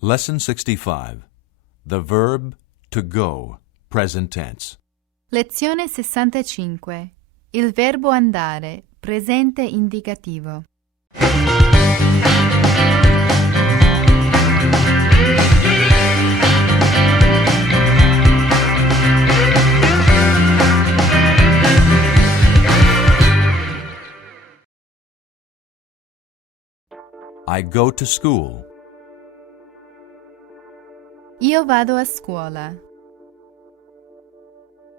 Lesson 65. The verb to go, present tense. Lezione 65. Il verbo andare, presente indicativo. I go to school. Io vado a scuola.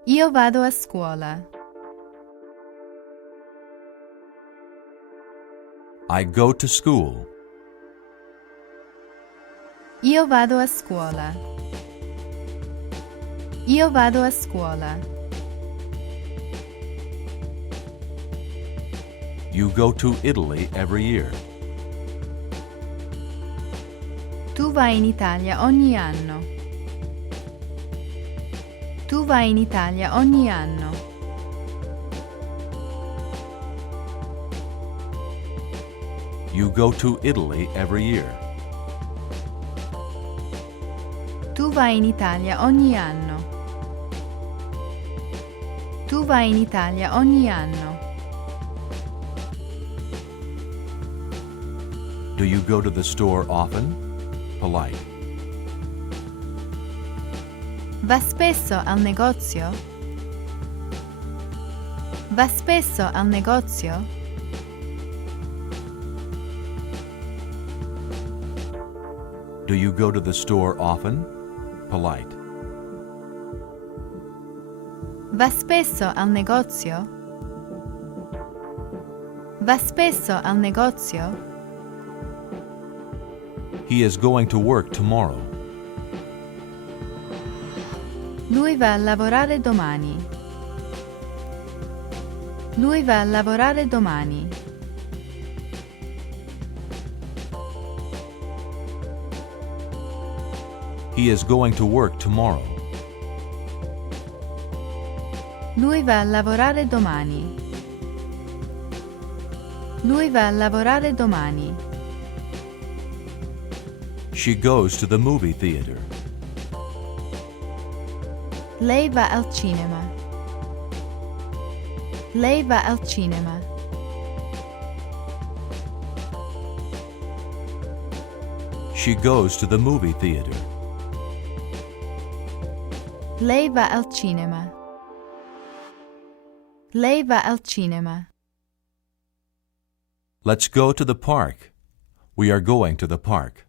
Io vado a scuola. I go to school. Io vado a scuola. Io vado a scuola. You go to Italy every year. Tu vai in Italia ogni anno. Tu vai in Italia ogni anno. You go to Italy every year. Tu vai in Italia ogni anno. Tu vai in Italia ogni anno. Do you go to the store often? Polite. Va spesso al negozio? Va spesso al negozio? Do you go to the store often? Polite. Va spesso al negozio? Va spesso al negozio? He is going to work tomorrow. Lui va a lavorare domani. Lui va a lavorare domani. He is going to work tomorrow. Lui va a lavorare domani. Lui va a lavorare domani. She goes to the movie theater. Lei va al cinema. Lei va al cinema. She goes to the movie theater. Lei va al cinema. Lei va al cinema. Let's go to the park. We are going to the park.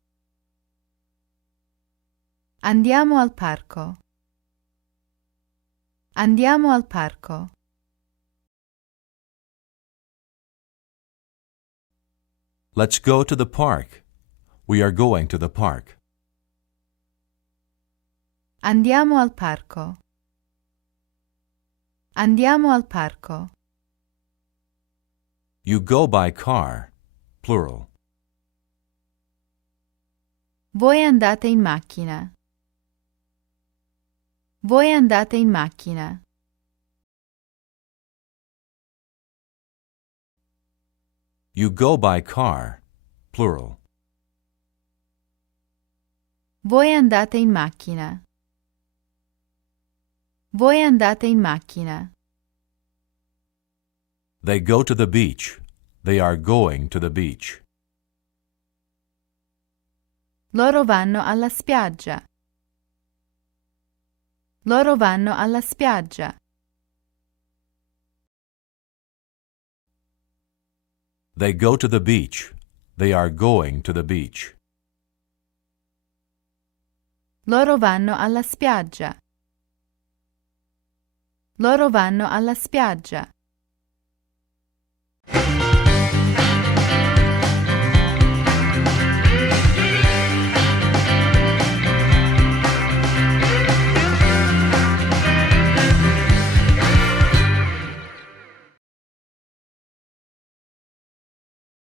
Andiamo al parco. Andiamo al parco. Let's go to the park. We are going to the park. Andiamo al parco. Andiamo al parco. You go by car, plural. Voi andate in macchina. Voi andate in macchina. You go by car, plural. Voi andate in macchina. Voi andate in macchina. They go to the beach. They are going to the beach. Loro vanno alla spiaggia. Loro vanno alla spiaggia. They go to the beach. They are going to the beach. Loro vanno alla spiaggia. Loro vanno alla spiaggia.